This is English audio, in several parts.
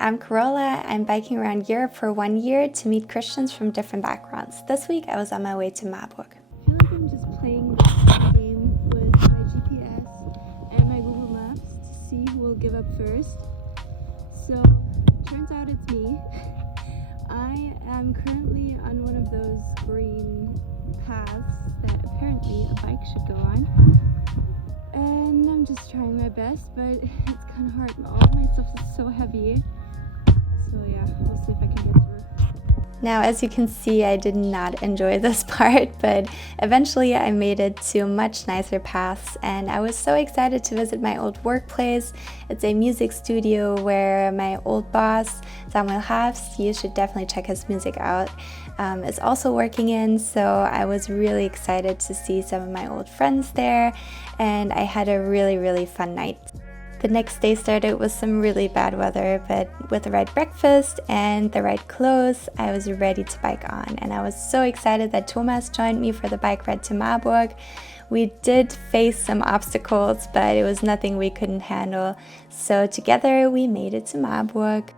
I'm Carola. I'm biking around Europe for 1 year to meet Christians from different backgrounds. This week I was on my way to Marburg. I feel like I'm just playing a game with my GPS and my Google Maps to see who will give up first. So, turns out it's me. I am currently on one of those green paths that apparently a bike should go on. And I'm just trying my best, but it's kind of hard. All of my stuff is so heavy. So yeah, we'll see if I can get through. Now, as you can see, I did not enjoy this part, but eventually I made it to much nicer paths, and I was so excited to visit my old workplace. It's a music studio where my old boss, Samuel Harfst, you should definitely check his music out, is also working in, so I was really excited to see some of my old friends there, and I had a really fun night. The next day started with some really bad weather, but with the right breakfast and the right clothes, I was ready to bike on. And I was so excited that Thomas joined me for the bike ride to Marburg. We did face some obstacles, but it was nothing we couldn't handle. So together we made it to Marburg.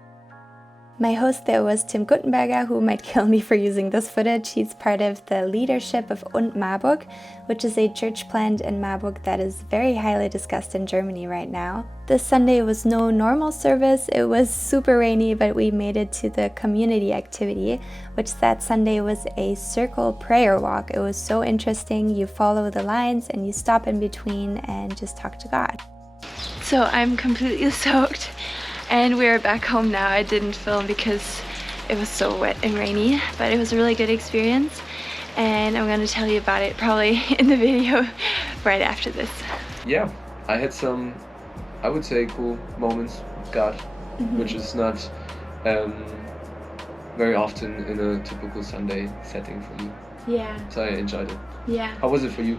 My host there was Tim Guttenberger, who might kill me for using this footage. He's part of the leadership of UND Marburg, which is a church plant in Marburg that is very highly discussed in Germany right now. This Sunday was no normal service. It was super rainy, but we made it to the community activity, which that Sunday was a circle prayer walk. It was so interesting. You follow the lines and you stop in between and just talk to God. So I'm completely soaked. And we're back home now. I didn't film because it was so wet and rainy, but it was a really good experience. And I'm going to tell you about it probably in the video right after this. Yeah, I had some, I would say, cool moments with God, which is not very often in a typical Sunday setting for me. Yeah. So I enjoyed it. Yeah. How was it for you?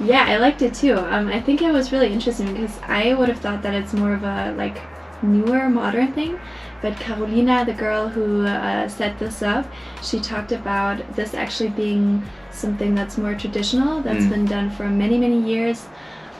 Yeah, I liked it too. I think it was really interesting because I would have thought that it's more of a newer modern thing, but Carolina, the girl who set this up, she talked about this actually being something that's more traditional, that's been done for many years,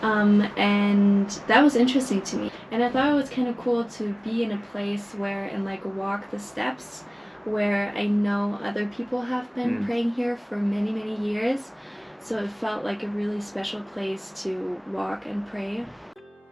and that was interesting to me. And I thought it was kind of cool to be in a place where and walk the steps where I know other people have been praying here for many years, so it felt like a really special place to walk and pray.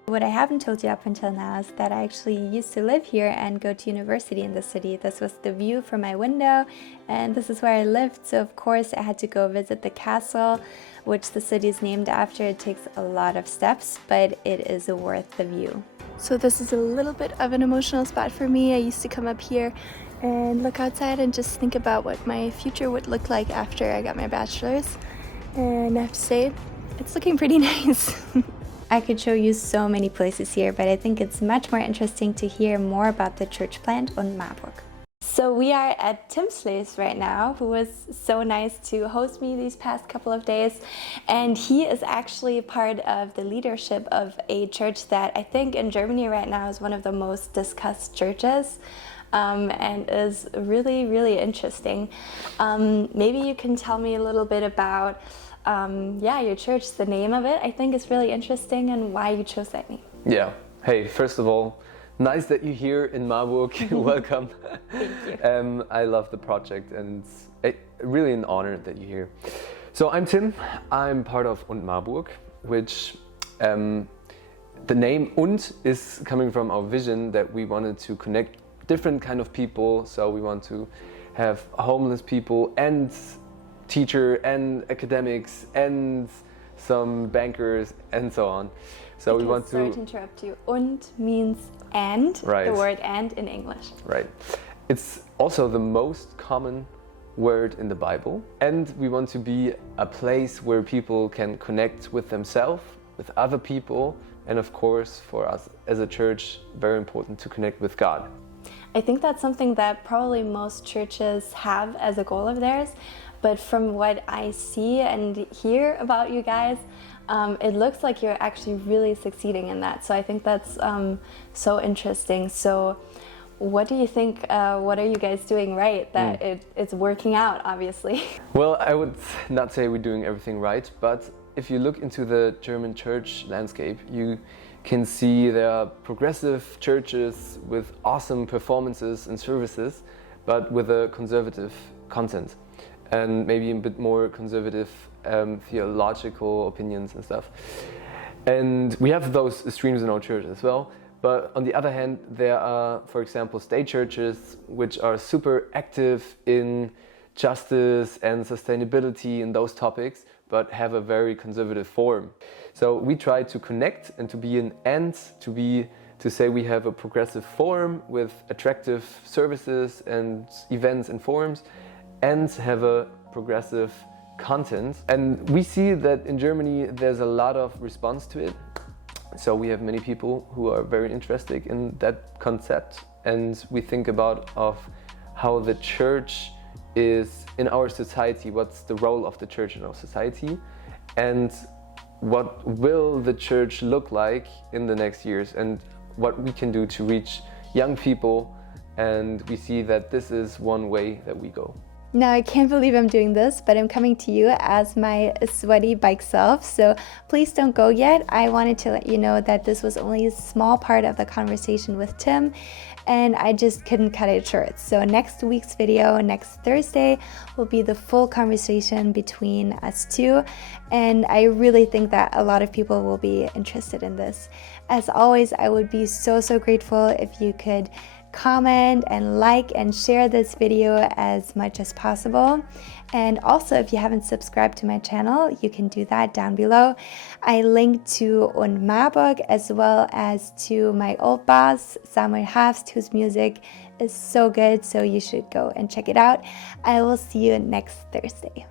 What I haven't told you up until now is that I actually used to live here and go to university in the city. This was the view from my window, and this is where I lived, so of course I had to go visit the castle, which the city is named after. It takes a lot of steps, but it is worth the view. So this is a little bit of an emotional spot for me. I used to come up here and look outside and just think about what my future would look like after I got my bachelor's, and I have to say, it's looking pretty nice. I could show you so many places here, but I think it's much more interesting to hear more about the church plant UND Marburg. So we are at Tim's place right now, who was so nice to host me these past couple of days. And he is actually part of the leadership of a church that I think in Germany right now is one of the most discussed churches. And is really interesting. Maybe you can tell me a little bit about your church, the name of it. I think is really interesting and why you chose that name. Yeah. Hey, first of all, nice that you're here in Marburg. Welcome. Thank you. I love the project and it's really an honor that you're here. So I'm Tim. I'm part of UND Marburg, which the name UND is coming from our vision that we wanted to connect different kind of people. So we want to have homeless people and teacher and academics and some bankers and so on. So we want to... Sorry to interrupt you. Und means and, right. The word and in English. Right. It's also the most common word in the Bible. And we want to be a place where people can connect with themselves, with other people, and of course for us as a church, very important to connect with God. I think that's something that probably most churches have as a goal of theirs, but from what I see and hear about you guys, it looks like you're actually really succeeding in that. So I think that's so interesting. So what do you think, what are you guys doing right that it's working out, obviously? Well, I would not say we're doing everything right, but if you look into the German church landscape, you can see there are progressive churches with awesome performances and services, but with a conservative content and maybe a bit more conservative theological opinions and stuff. And we have those streams in our church as well. But on the other hand, there are, for example, state churches which are super active in justice and sustainability and those topics, but have a very conservative form. So we try to connect and to be an and, to say we have a progressive form with attractive services and events and forums, and have a progressive content. And we see that in Germany there's a lot of response to it. So we have many people who are very interested in that concept, and we think about how the church is in our society, what's the role of the church in our society, and what will the church look like in the next years, and what we can do to reach young people. And we see that this is one way that we go. Now, I can't believe I'm doing this, but I'm coming to you as my sweaty bike self, so please don't go yet. I wanted to let you know that this was only a small part of the conversation with Tim, and I just couldn't cut it short. So next week's video, next Thursday, will be the full conversation between us two, and I really think that a lot of people will be interested in this. As always, I would be so grateful if you could comment and like and share this video as much as possible. And also, if you haven't subscribed to my channel, you can do that down below. I link to UND Marburg as well as to my old boss, Samuel Harfst, whose music is so good, so you should go and check it out. I will see you next Thursday.